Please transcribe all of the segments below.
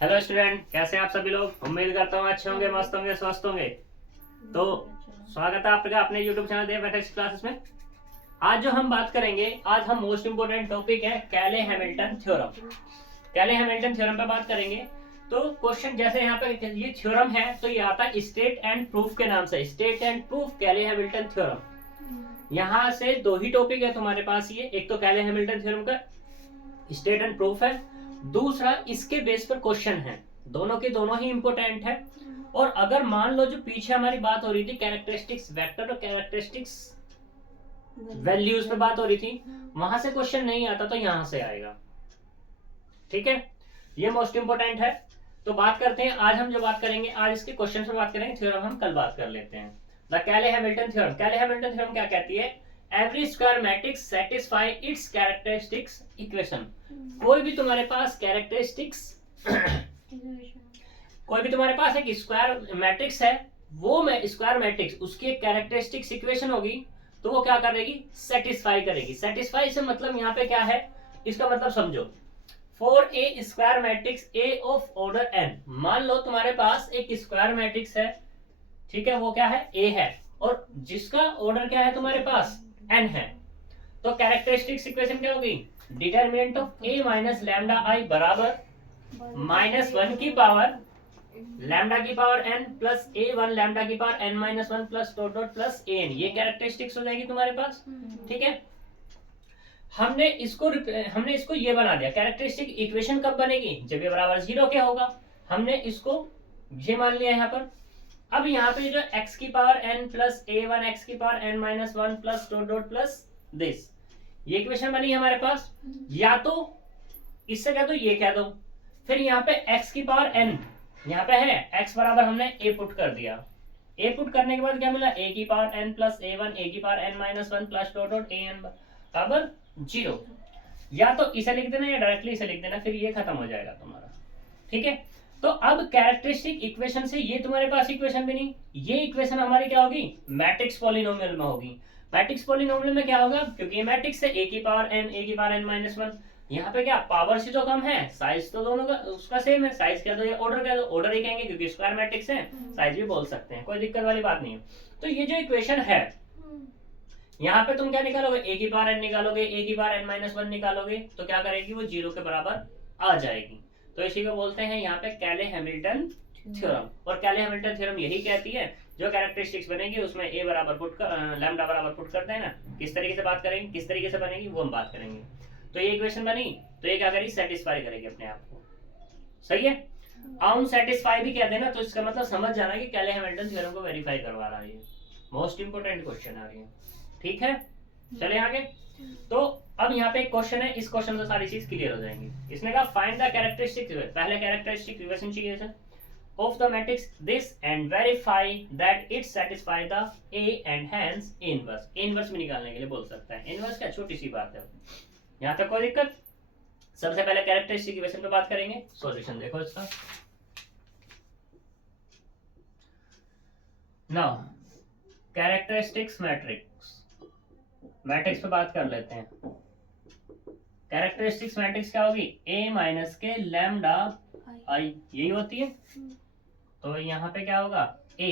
Hello student, कैसे हैं आप सभी लोग। उम्मीद करता हूँ अच्छे होंगे, मस्त होंगे, स्वस्थ होंगे। तो स्वागत है आपका अपने यूट्यूब चैनल देव मैथमेटिक्स क्लासेस में। आज जो हम बात करेंगे, आज हम मोस्ट इंपोर्टेंट टॉपिक है कैले हैमिल्टन थ्योरम। कैले हैमिल्टन थ्योरम पे बात करेंगे। तो क्वेश्चन जैसे यहाँ पे ये थ्योरम है तो ये आता है स्टेट एंड प्रूफ के नाम से, स्टेट एंड प्रूफ कैले हैमिल्टन थ्योरम। यहाँ से दो ही टॉपिक है तुम्हारे पास, ये एक तो कैले हैमिल्टन थ्योरम का स्टेट एंड प्रूफ है, दूसरा इसके बेस पर क्वेश्चन है। दोनों के दोनों ही इंपोर्टेंट है। और अगर मान लो जो पीछे हमारी बात हो रही थी कैरेक्टरिस्टिक्स वेक्टर और कैरेक्टरिस्टिक्स वैल्यूज पे बात हो रही थी, वहां से क्वेश्चन नहीं आता तो यहां से आएगा। ठीक है, ये मोस्ट इंपोर्टेंट है। तो बात करते हैं, आज हम जो बात करेंगे, आज इसके क्वेश्चन पे बात करेंगे, थ्योरम हम कल बात कर लेते हैं। द कैले हैमिल्टन थ्योरम। कैले हैमिल्टन थ्योरम क्या कहती है? Every square matrix satisfy it's characteristics equation. कोई भी तुम्हारे पास कैरेक्टरिस्टिक्स कोई भी तुम्हारे पास एक स्क्वायर मैट्रिक्स है, वो स्क्वायर मैट्रिक्स उसकी एक कैरेक्टरिस्टिक्स इक्वेशन होगी, तो वो क्या करेगी? सेटिस्फाई करेगी। सेटिस्फाई से मतलब यहाँ पे क्या है, इसका मतलब समझो। For a square matrix a of order n, मान लो तुम्हारे पास एक स्क्वायर मैट्रिक्स है, ठीक है, वो क्या है? ए है, और जिसका ऑर्डर क्या है तुम्हारे पास? एन है। तो कैरेक्टरिस्टिक्स इक्वेशन क्या होगी? Determinant of A minus lambda I बराबर -1 की पावर लैम्डा की पावर एन प्लस ए वन लैम्डा की power N minus one plus dot dot plus A N. ये कैरेक्टरिस्टिक्स हो जाएगी तुम्हारे पास। ठीक है, हमने इसको ये बना दिया। कैरेक्टरिस्टिक इक्वेशन कब बनेगी? जब ये बराबर 0 के होगा। हमने इसको ये मान लिया यहाँ पर। अब यहाँ पे जो x की पावर n प्लस ए वन एक्स की power n minus one plus dot dot plus this, ये इक्वेशन बनी हमारे पास। या तो इससे कह दो, ये कह दो, फिर यहाँ पे x की पावर n यहाँ पे है, x बराबर हमने a पुट कर दिया। a पुट करने के बाद क्या मिला? a की power n plus A one a की power n minus one plus dot dot a n बराबर 0। या तो इसे लिख देना या डायरेक्टली इसे लिख देना, फिर ये खत्म हो जाएगा तुम्हारा। ठीक है, तो अब कैरेक्टरिस्टिक इक्वेशन से ये तुम्हारे पास इक्वेशन बनी। ये इक्वेशन हमारी क्या होगी? मैट्रिक्स पॉलिनोमियल में होगी। मैट्रिक्स पॉलिनोमियल में क्या होगा? क्योंकि ये मैट्रिक्स है, a की पावर n a की पावर n माइनस वन, यहाँ पे क्या पावर से तो कम है, साइज तो दोनों का उसका सेम है। साइज क्या दो या ऑर्डर क्या दो? ऑर्डर ही कहेंगे क्योंकि स्क्वायर मैट्रिक्स है, साइज भी बोल सकते हैं, कोई दिक्कत वाली बात नहीं है। तो ये जो इक्वेशन है, यहाँ पे तुम क्या निकालोगे? a की पावर n निकालोगे, a की पावर n माइनस वन निकालोगे, तो क्या करेगी? वो 0 के बराबर आ जाएगी। तो इसी को बोलते हैं यहाँ पे कैले हैमिल्टन थ्योरम। और कैले हैमिल्टन थ्योरम यही कहती है, जो कैरेक्टरिस्टिक्स बनेगी उसमें a बराबर पुट कर लैम्डा बराबर पुट करते हैं ना, किस तरीके से बात करेंगे, किस तरीके से बनेगी वो हम बात करेंगे। तो ये इक्वेशन बनी, तो ये क्या करेगी? सेटिस्फाई करेगी अपने आप को। सही है, आउन सेटिस्फाई भी कह देना, तो इसका मतलब समझ जाना कि कैले हैमिल्टन थ्योरम को वेरीफाई करवा रहा है। ये मोस्ट इंपोर्टेंट क्वेश्चन आ रही है। ठीक है, चले आगे। तो अब यहाँ पे एक क्वेश्चन है, इस क्वेश्चन से सारी चीज क्लियर हो जाएंगी। इसने कहा फाइंड द कैरेक्टरिस्टिक, पहले कैरेक्टरिस्टिक इक्वेशन चाहिए sir of the matrix this and verify that it satisfy the A and hence inverse। Inverse में निकालने के लिए बोल सकता है। इनवर्स क्या छोटी सी बात है, यहाँ तक कोई दिक्कत। सबसे पहले कैरेक्टरिस्टिक इक्वेशन पे बात करेंगे। सॉल्यूशन देखो इसका। नाउ कैरेक्टरिस्टिक्स मैट्रिक्स पे बात कर लेते हैं। कैरेक्टरिस्टिक्स मैट्रिक्स क्या होगी? a माइनस के लैम्डा आई, यही होती है। तो यहाँ पे क्या होगा? a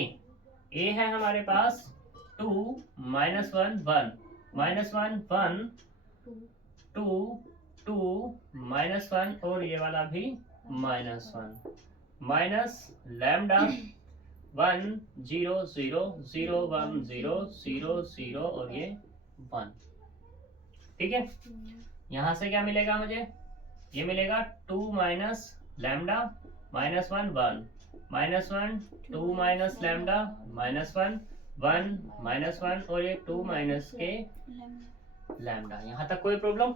है हमारे पास 2 minus one one minus one one 2 2 minus one, और ये वाला भी माइनस वन, माइनस लैम्डा 1 0 0 0 1 0 0 0 और ये 1। ठीक है, यहां से क्या मिलेगा मुझे? ये मिलेगा 2 minus lambda minus one one minus one 2 minus lambda minus one 1 minus one, और ये 2 माइनस के लैम्डा। यहाँ तक कोई प्रॉब्लम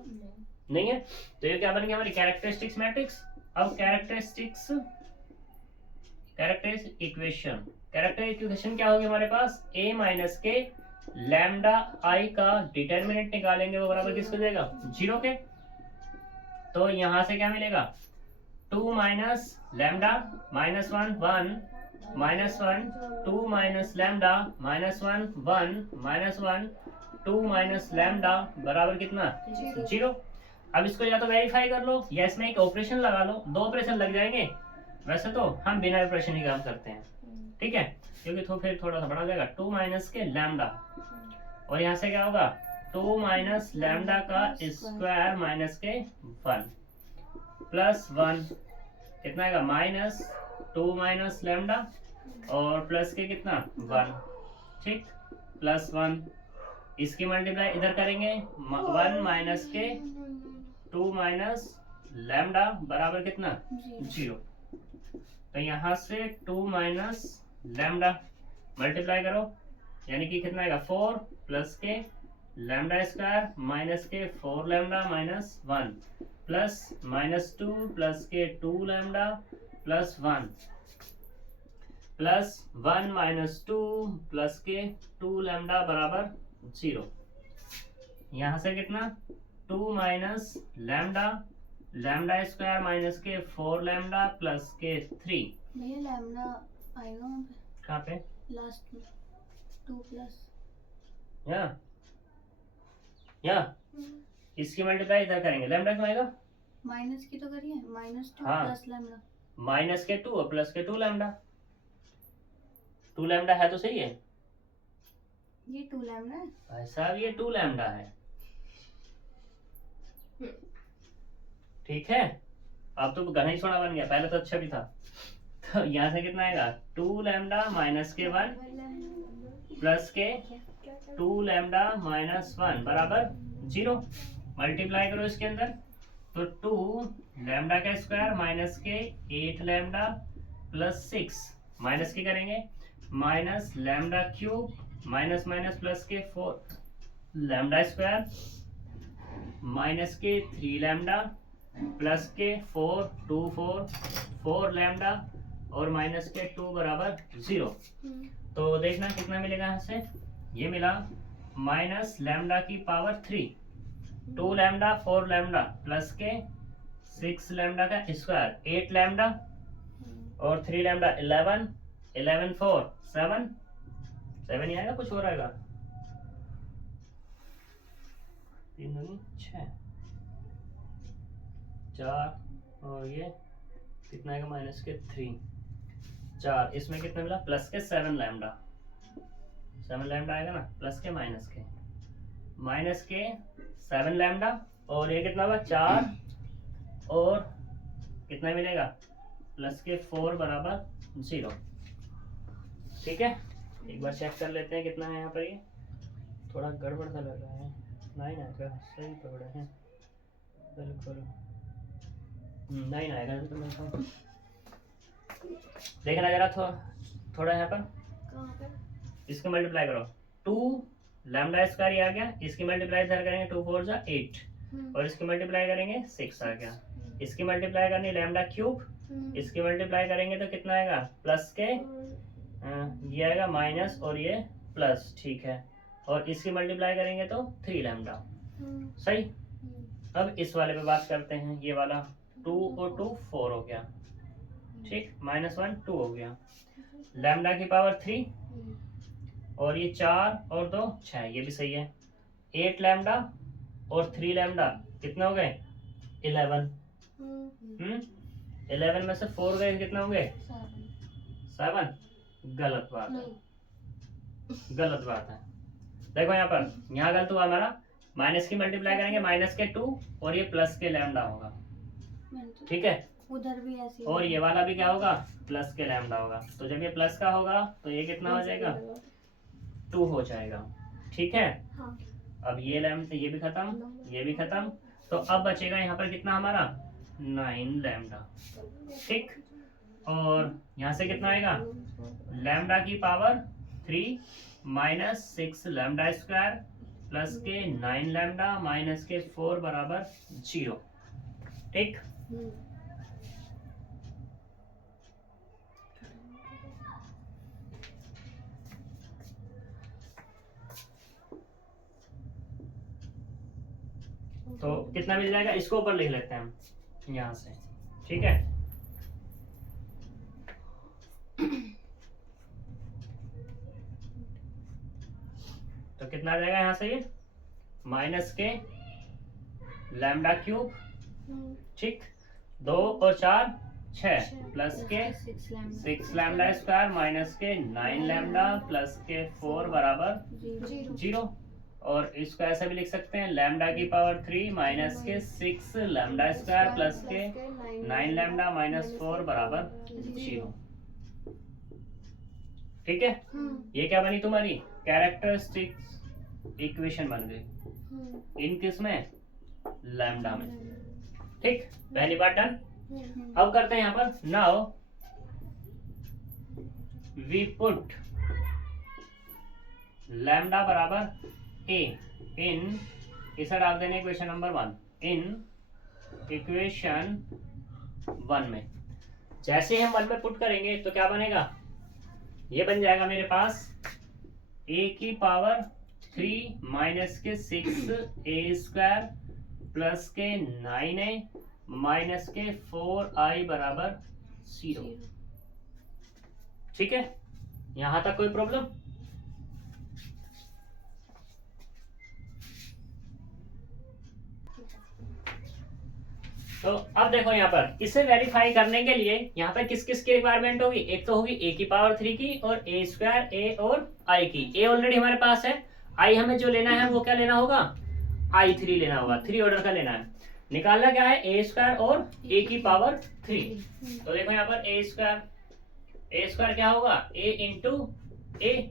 नहीं है। तो ये क्या बन गया? हमारी कैरेक्टरिस्टिक्स मैट्रिक्स। अब कैरेक्टरिस्टिक्स इक्वेशन क्या होगी हमारे पास? a माइनस के लैम्डा आई का डिटरमिनेंट निकालेंगे, वो बराबर किसको देगा? 0 के। तो यहां से क्या मिलेगा? 2 minus lambda minus one one minus one 2 minus lambda minus one one minus one 2 minus lambda बराबर कितना? 0। अब इसको या तो वेरीफाई कर लो या इसमें एक ऑपरेशन लगा लो, दो ऑपरेशन लग जाएंगे। वैसे तो हम बिना प्रिपरेशन ही काम करते हैं, ठीक है, क्योंकि तो फिर थोड़ा सा बड़ा हो जाएगा। 2 माइनस के लैम्डा, और यहाँ से क्या होगा 2 माइनस लैम्डा का स्क्वायर माइनस के 1 प्लस 1 कितना आएगा माइनस 2 माइनस लैम्डा और प्लस के कितना 1, ठीक, प्लस 1। इसकी मल्टीप्लाई इधर करेंगे 1 माइनस के 2 माइनस लैम्डा बराबर कितना 0। तो यहाँ से 2 माइनस लैम्डा मल्टीप्लाई करो, यानी कि कितना आएगा 4 प्लस के लैम्डा स्क्वायर माइनस के 4 lambda minus 1 plus minus 2 plus के 2 lambda plus 1 plus 1 minus 2 plus के 2 लैम्डा बराबर 0। यहाँ से कितना 2 minus lambda lambda square minus के 4 लैम्डा प्लस के 3। भैया लैम्डा आएगा वहाँ पे कहाँ पे लास्ट में 2 प्लस या इसकी मल्टीप्लाई इधर करेंगे, लैम्डा क्यों आएगा माइनस की तो करिए माइनस 2 हाँ। प्लस लैम्डा माइनस के 2 और प्लस के 2 लैम्डा, 2 लैम्डा है तो सही है ये 2 लैम्डा है भाई साहब, ये 2 लैम्डा है, ठीक है। अब तो गणित थोड़ा बन गया, पहले तो अच्छा भी था। तो यहाँ से कितना आएगा 2 लैम्डा माइनस के 1 प्लस के 2 लैम्डा माइनस 1 बराबर 0। मल्टीप्लाई करो इसके अंदर, तो 2 लैम्डा का स्क्वायर माइनस के 8 लैम्डा प्लस 6 माइनस की करेंगे minus lambda cube minus minus plus के 4 लैम्डा स्क्वायर माइनस के 3 लैम्डा प्लस के 4 लैम्डा और माइनस के 2 बराबर 0। तो देखना कितना मिलेगा यहाँ से, ये मिला माइनस लैम्डा की पावर 3 2 लैम्डा 4 लैम्डा प्लस के 6 लैम्डा का स्क्वायर 8 लैम्डा और 3 लैम्डा 11 11 4 7 7 ही आएगा, कुछ और आएगा 3 दूनी 6 4 और ये कितना आएगा माइनस के 3 4, इसमें कितना मिला प्लस के 7 लैम्डा 7 लैम्डा आएगा ना, प्लस के माइनस के 7 लैम्डा और ये कितना होगा 4 और कितना मिलेगा प्लस के 4 बराबर 0, ठीक है। एक बार चेक कर लेते हैं कितना है यहाँ पर, ये थोड़ा गड़बड़ सा लग रहा है, 9 आएगा, सही पकड़े हैं बिल्कुल 9 आएगा। तो मैं देखना जरा थोड़ा यहाँ पर, इसको मल्टीप्लाई करो 2 लैम्डा स्क्वायर ये आ गया, इसकी मल्टीप्लाई इधर करेंगे 2 4 जा 8 और इसकी मल्टीप्लाई करेंगे 6 आ गया, इसकी मल्टीप्लाई करनी लैम्डा क्यूब, इसकी मल्टीप्लाई करेंगे तो कितना आएगा प्लस के ये आएगा माइनस और ये प्लस, ठीक है, और इसकी मल्टीप्लाई करेंगे तो 3 लैम्डा, सही। अब इस वाले पे बात करते हैं, ये वाला 2 और 2 4 हो गया, ठीक, -1 2 हो गया, लैम्डा की पावर 3 और ये 4 और 2 6, ये भी सही है, 8 लैम्डा और 3 लैम्डा कितने हो गए 11। 11 में से 4 गए कितना हो गए 7। गलत बात है, गलत बात है। देखो यहाँ पर, यहाँ गलत हुआ हमारा, माइनस की मल्टीप्लाई करेंगे माइनस के 2 और ये प्लस के लैम्डा होगा, ठीक है, उधर भी ऐसे और ये वाला भी क्या होगा प्लस के लैम्डा होगा। तो जब ये प्लस का होगा तो ये कितना हो जाएगा 2 हो जाएगा, ठीक है। हाँ। अब ये लैम्डा, ये भी खत्म, ये भी खत्म, तो अब बचेगा यहाँ पर कितना हमारा 9 लैम्डा, ठीक, और यहाँ से कितना आएगा लैम्डा की power 3 minus 6 lambda square plus के 9 लैम्डा माइनस के 4 बराबर 0, ठीक। तो कितना मिल जाएगा, इसको ऊपर लिख लेते हैं हम यहाँ से, ठीक है। तो कितना आ जाएगा यहाँ से ये माइनस के लैम्डा क्यूब, ठीक, 2 और 4 6 प्लस के 6 लैम्डा स्क्वायर माइनस के 9 लैम्डा प्लस के 4 बराबर 0। और इसको ऐसे भी लिख सकते हैं लैम्डा की पावर 3 माइनस के 6 लैम्डा स्क्वायर प्लस के 9 लैम्डा माइनस 4 बराबर 0। ठीक है, ये क्या बनी तुम्हारी कैरेक्टरिस्टिक्स इक्वेशन बन गई इन किस में, लैम्डा में। ठीक, पहली बात डन। अब करते हैं यहाँ पर नाउ वी पुट लैम्डा बराबर ए इन, इसे डाल देने इक्वेशन नंबर 1 इन इक्वेशन 1 में। जैसे हम 1 में पुट करेंगे तो क्या बनेगा, ये बन जाएगा मेरे पास ए की पावर 3 माइनस के 6 ए स्क्वायर प्लस के 9a माइनस के 4i बराबर 0। ठीक है, यहां तक कोई प्रॉब्लम? तो अब देखो यहाँ पर इसे वेरीफाई करने के लिए यहाँ पर किस किस की रिक्वायरमेंट होगी, एक तो होगी ए की पावर 3 की और ए स्क्वायर ए और आई की। ए ऑलरेडी हमारे पास है, आई हमें जो लेना है वो क्या लेना होगा, i3 लेना होगा, 3 ऑर्डर का लेना है। निकालना क्या है, ए स्क्वायर और ए की पावर 3। तो देखो यहाँ पर ए स्क्वायर क्या होगा, ए इंटू ए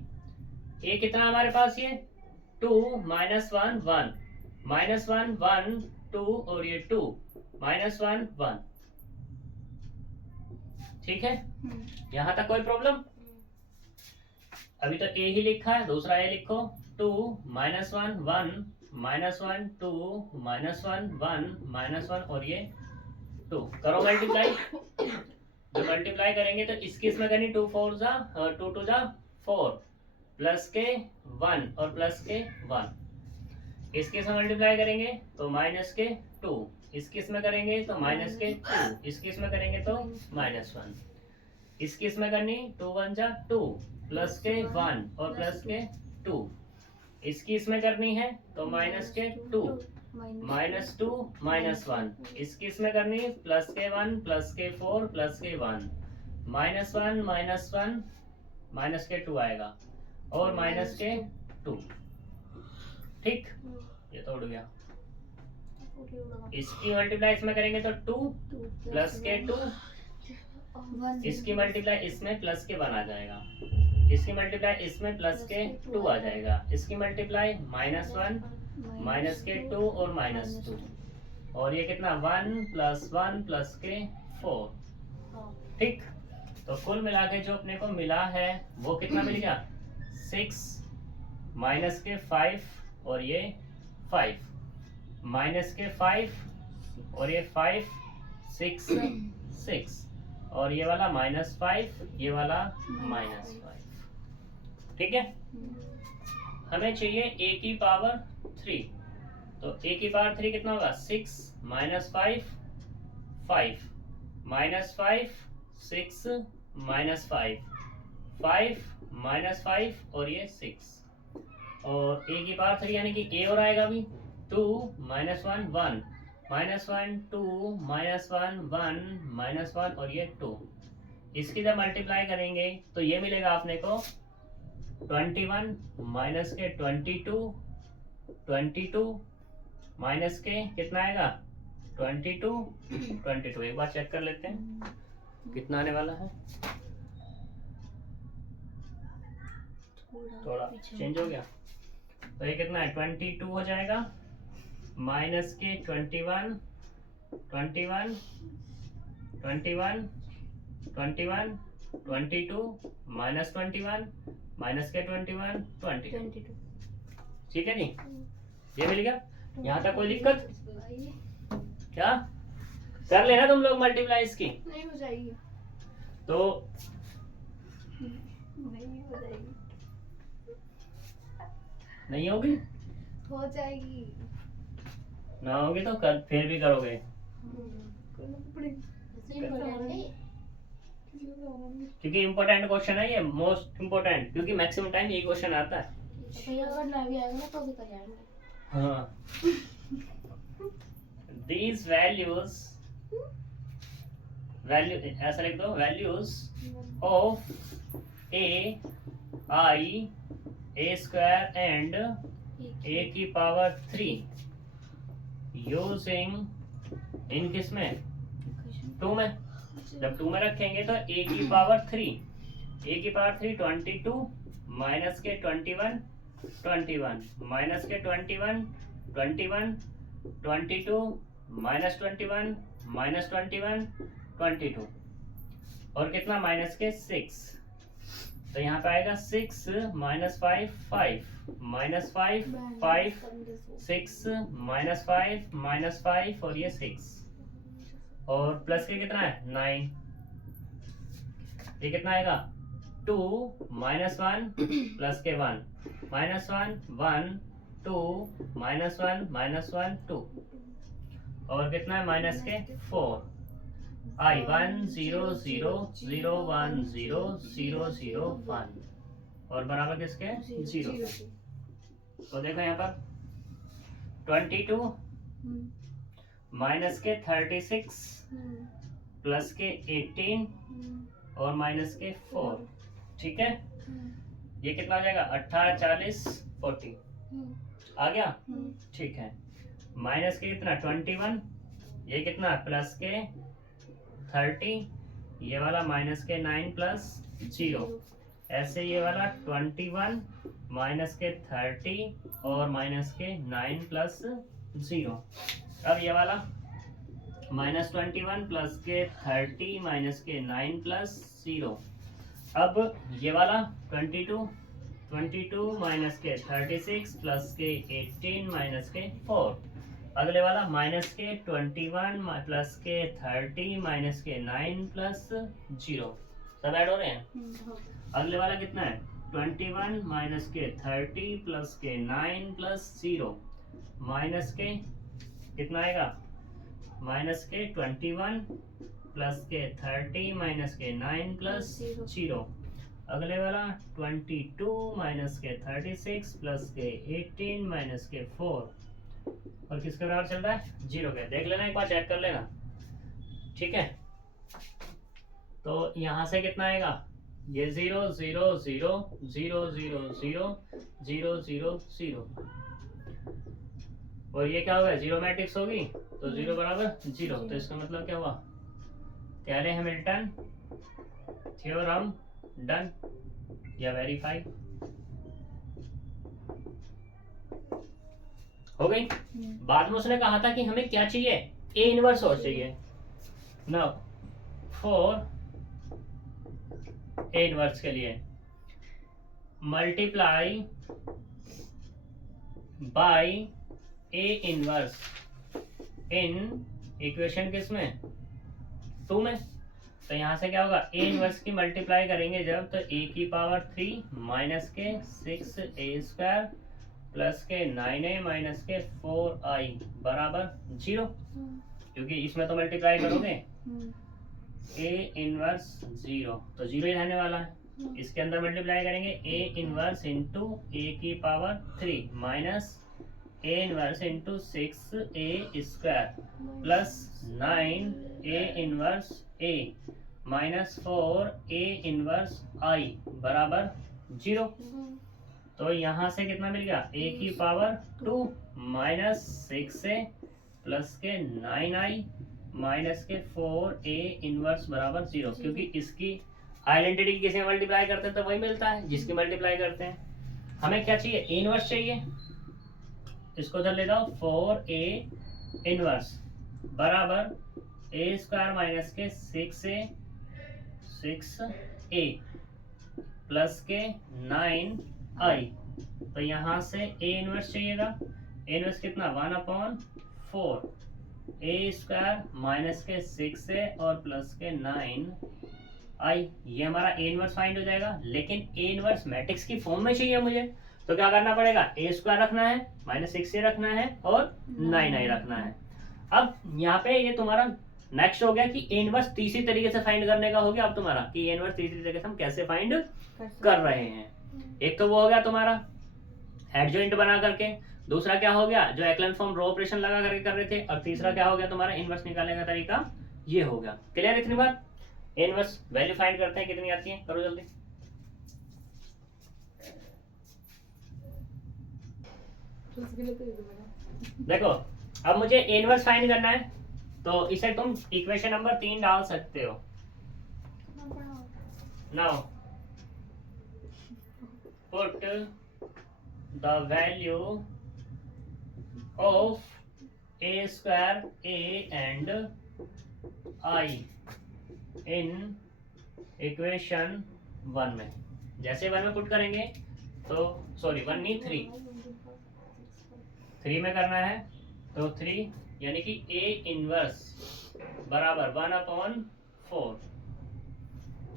कितना हमारे पास, ये 2 माइनस 1 1 माइनस 1 1 2 और ये 2 माइनस 1 1। ठीक है, यहां तक कोई प्रॉब्लम? अभी तो ए ही लिखा है, दूसरा ए लिखो 2 माइनस 1 1 माइनस 1 2 माइनस 1 1 माइनस 1 और ये 2। करो मल्टीप्लाई। जो मल्टीप्लाई करेंगे तो इसकी इसमें करनी 2 4 जा 2 2 जा 4 प्लस के 1 और प्लस के 1। इसके इसमें मल्टीप्लाई करेंगे तो माइनस के 2, इसकी इसमें करेंगे तो माइनस के 2, इसकी इसमें करेंगे तो माइनस 1। इसकी इसमें करनी 2 1 जा 2 प्लस के 1 और प्लस के 2। इसकी इसमें करनी है तो माइनस के 2 माइनस 2 माइनस 1। इसकी इसमें करनी प्लस के 1 प्लस के 4 प्लस के 1 माइनस 1 माइनस 1 माइनस के 2 आएगा और माइनस के 2। ठीक, ये तो उड़ गया। इसकी मल्टीप्लाई इसमें करेंगे तो 2 प्लस के 2, इसकी मल्टीप्लाई इसमें प्लस के 1 आ जाएगा, इसकी मल्टीप्लाई इसमें प्लस के 2 आ जाएगा, इसकी मल्टीप्लाई माइनस 1 माइनस के 2 और माइनस 2 और ये कितना 1 प्लस के 4। ठीक, तो कुल मिला के जो अपने को मिला है वो कितना मिल गया, 6 माइनस के 5 और ये 5 माइनस के 5 और ये 5 6 6 और ये वाला माइनस 5 ये वाला माइनस 5। ठीक है, हमें चाहिए a की पावर 3। तो a की पावर 3 कितना होगा, 6 माइनस 5 5 माइनस 5 6 माइनस 5 5 माइनस 5 और ये 6 और a की पावर 3 यानी कि a और आएगा भी 2 माइनस 1 1 माइनस 1 2 माइनस 1 1 माइनस 1 और ये 2। इसकी जब मल्टीप्लाई करेंगे तो ये मिलेगा अपने को 21 माइनस के 22 माइनस के कितना आएगा 22। एक बार चेक कर लेते हैं कितना आने वाला है, थोड़ा चेंज हो गया। तो ये कितना है 22 हो जाएगा माइनस के 21 21 21 21 22 माइनस 21 माइनस के 21 22। ठीक है नी, ये मिल गया। यहाँ तक कोई दिक्कत? क्या कर लेना तुम लोग मल्टीप्लाई इसकी, नहीं हो जाएगी तो नहीं हो जाएगी, नहीं होगी, हो जाएगी ना होगी तो कर फिर भी करोगे। क्योंकि इम्पोर्टेंट क्वेश्चन है ये, मोस्ट इम्पोर्टेंट, क्योंकि मैक्सिमम टाइम ये क्वेश्चन आता है। अगर ना भी आएगा ना तो भी कर जाएंगे। हाँ, these values वैल्यू ऐसा लिख दो, values of A I A square and A की पावर 3 यूजिंग इन किस में 2 में। जब 2 में रखेंगे तो ए की पावर 3 ए की पावर 3 22 माइनस के 21 21 माइनस के 21 21 22 माइनस 21 माइनस 21 22 और कितना माइनस के 6, तो यहाँ पे आएगा 6 माइनस 5 5 माइनस 5 5 6 माइनस 5 माइनस 5 और ये 6 और प्लस के कितना है 9, ये कितना आएगा 2 माइनस 1 प्लस के 1 माइनस 1 1 2 माइनस 1 2 और कितना है माइनस के 4 आई 1 0 0 0 1 0 0 0 1 और बराबर किसके 0। तो देखो यहाँ पर 22 माइनस के 36 प्लस के 18 और माइनस के 4, ठीक है। ये कितना हो जाएगा 18 40 40 आ गया, ठीक है। माइनस के कितना 21, ये कितना प्लस के 30, ये वाला माइनस के 9 प्लस 0, ऐसे ये वाला 21 माइनस के 30 और माइनस के 9 प्लस 0। अब ये वाला माइनस 21 प्लस के 30 माइनस के 9 प्लस 0। अब ये वाला 22 माइनस के 36 प्लस के 18 माइनस के 4। अगले वाला माइनस के 21 प्लस के 30 माइनस के 9 प्लस 0। सब ऐड हो रहे हैं। अगले वाला कितना है 21 माइनस के 30 प्लस के 9 प्लस 0 माइनस के कितना आएगा माइनस के 21 प्लस के 30 माइनस के 9 प्लस 0। अगले वाला 22 माइनस के 36 प्लस के 18 माइनस के 4 और किसके बराबर चल रहा है 0 के। देख लेना एक बार, चेक कर लेना, ठीक है। तो यहाँ से कितना आएगा ये 0 0 0 0 0 0 0 0 0 और ये क्या होगा जीरो मैट्रिक्स होगी तो 0 बराबर 0। तो इसका मतलब क्या हुआ कैले हैमिल्टन थ्योरम डन या वेरीफाई हो गई। बाद में उसने कहा था कि हमें क्या चाहिए ए इनवर्स और चाहिए। नाउ फॉर ए इनवर्स के लिए multiply by A inverse in equation किसमें 2 में। तो यहाँ से क्या होगा ए इनवर्स की मल्टीप्लाई करेंगे जब तो ए की पावर 3 माइनस के 6 ए स्क्वायर प्लस के 9a माइनस के 4i बराबर 0, क्योंकि इसमें तो मल्टीप्लाई करोगे ए इनवर्स 0 तो 0 ही रहने वाला है। इसके अंदर मल्टीप्लाई करेंगे ए इनवर्स इंटू ए की power 3 minus A inverse into 6a square plus 9 A inverse A minus 4 A inverse आई बराबर 0। तो यहाँ से कितना मिल गया ए की पावर 2 माइनस 6a प्लस के 9i माइनस के 4a इनवर्स बराबर 0, क्योंकि इसकी आइडेंटिटी किसी में मल्टीप्लाई करते हैं तो वही मिलता है जिसकी मल्टीप्लाई करते हैं। हमें क्या चाहिए ए इनवर्स चाहिए, इसको उधर ले जाओ 4a इनवर्स बराबर ए स्क्वायर माइनस के 6a प्लस के 9i। तो यहाँ से ए इनवर्स चाहिएगा, ए इनवर्स कितना 1/4 ए स्क्वायर माइनस के 6a और प्लस के 9i, ये हमारा ए इनवर्स फाइंड हो जाएगा। लेकिन ए इनवर्स मैट्रिक्स की फॉर्म में चाहिए मुझे, तो क्या करना पड़ेगा ए स्क्वायर रखना है माइनस 6a रखना है और 9i रखना है। अब यहाँ पे ये तुम्हारा नेक्स्ट हो गया कि ए इनवर्स तीसरी तरीके से फाइंड करने का हो गया अब तुम्हारा कि ए इनवर्स तीसरी तरीके से हम कैसे फाइंड कर रहे हैं। एक तो वो हो गया तुम्हारा एडजॉइंट बना करके, दूसरा क्या हो गया जो एक्लन फॉर्म रो ऑपरेशन लगा करके कर रहे थे, और तीसरा क्या हो गया तुम्हारा इनवर्स निकालने का तरीका ये हो गया। क्लियर इतनी बात? इनवर्स वैल्यू फाइंड करते हैं, कितनी आती है, करो जल्दी। देखो अब मुझे इनवर्स फाइंड करना है, तो इसे तुम इक्वेशन नंबर 3 डाल सकते हो। Now put the value of a square a and I in equation 1 में। जैसे 1 में पुट करेंगे तो सॉरी 1 नहीं 3 में करना है, तो 3 यानी कि a इनवर्स बराबर 1/4।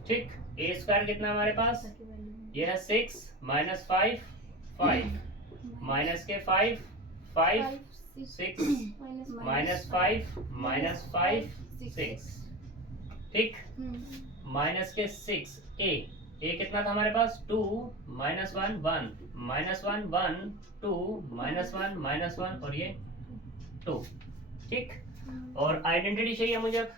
ठीक, a स्क्वायर कितना हमारे पास, ये है 6 माइनस 5 5 माइनस के 5 5 6 माइनस 5 माइनस 5 6। ठीक, माइनस के 6 a कितना था हमारे पास 2 माइनस 1 1 माइनस 1 1 2 माइनस 1 और ये 2। ठीक, और आइडेंटिटी चाहिए मुझे अब।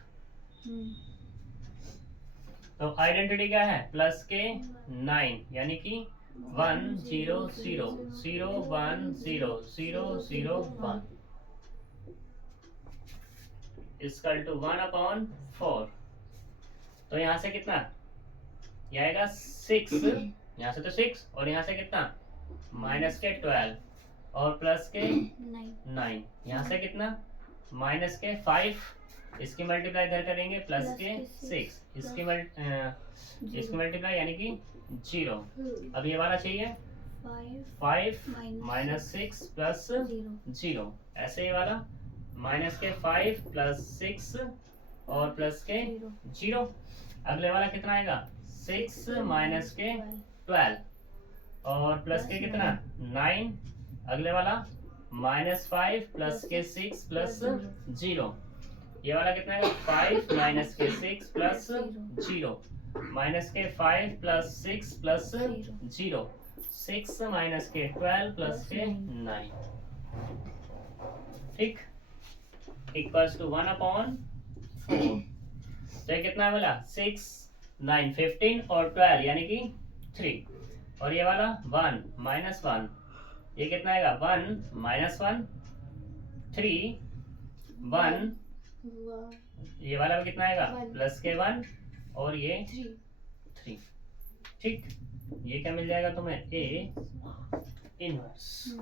तो आइडेंटिटी क्या है, प्लस के 9 यानी कि 1 0 0 0 1 0 0 0 1 इक्वल टू 1/4। तो यहाँ से कितना ये आएगा 6, यहाँ से तो 6 और यहाँ से कितना माइनस के 12 और प्लस के 9, यहाँ से कितना माइनस के 5, इसकी मल्टीप्लाई इधर करेंगे प्लस के 6, इसकी मल्टीप्लाई यानी कि 0। अब ये वाला चाहिए 5 माइनस 6 प्लस 0, ऐसे ये वाला माइनस के 5 प्लस 6 और प्लस के 0। अगले वाला कितना आएगा 6 माइनस के 12 और प्लस के कितना 9। अगले वाला माइनस 5 प्लस के 6 प्लस 0। ये वाला कितना है 5 माइनस के 6 प्लस 0 माइनस के 5 प्लस 6 प्लस 0 6 माइनस के 12 प्लस के 9। ठीक, इक्वल्स टू 1/4। तो ये कितना है बोला 6 9 15 और 12 यानी कि 3। और ये वाला 1 माइनस 1, ये कितना आएगा 1 माइनस 1 3 1। ये वाला भी कितना आएगा प्लस के 1 और ये 3। ठीक, ये क्या मिल जाएगा तुम्हें a इनवर्स।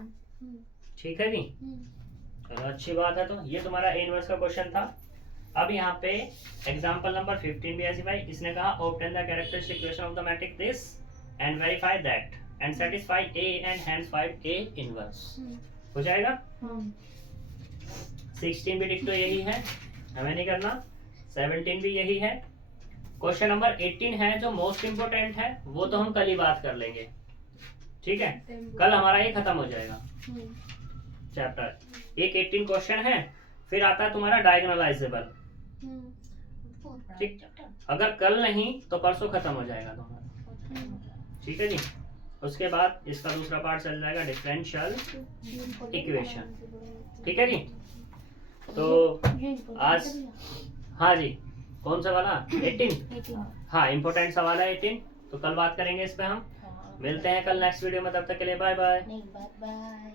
ठीक है जी, चलो अच्छी बात है। तो ये तुम्हारा a इनवर्स का क्वेश्चन था। अब यहाँ पे एग्जांपल नंबर 15 भी ऐसी भाई, इसने कहा obtain the characteristic equation of the matrix this and verify that and satisfy a and hence find a inverse. हो जाएगा। 16 भी डिक्टो यही है, हमें नहीं करना। 17 भी यही है। क्वेश्चन नंबर 18 है जो मोस्ट इम्पोर्टेंट है, वो तो हम कल ही बात कर लेंगे। ठीक है, कल हमारा ये खत्म हो जाएगा चैप्टर। एक 18 क्वेश्चन है, फिर आता है तुम्हारा डायगोनलाइजेबल। ठीक, अगर कल नहीं तो परसों खत्म हो जाएगा तुम्हारा। ठीक है जी, उसके बाद इसका दूसरा पार्ट चल जाएगा डिफरेंशियल इक्वेशन। ठीक है जी, तो आज हाँ जी, कौन सा वाला 18? हाँ, इम्पोर्टेंट सवाल है 18, तो कल बात करेंगे इस पे हम। मिलते हैं कल नेक्स्ट वीडियो में, तब तक के लिए बाय बाय। Bye bye.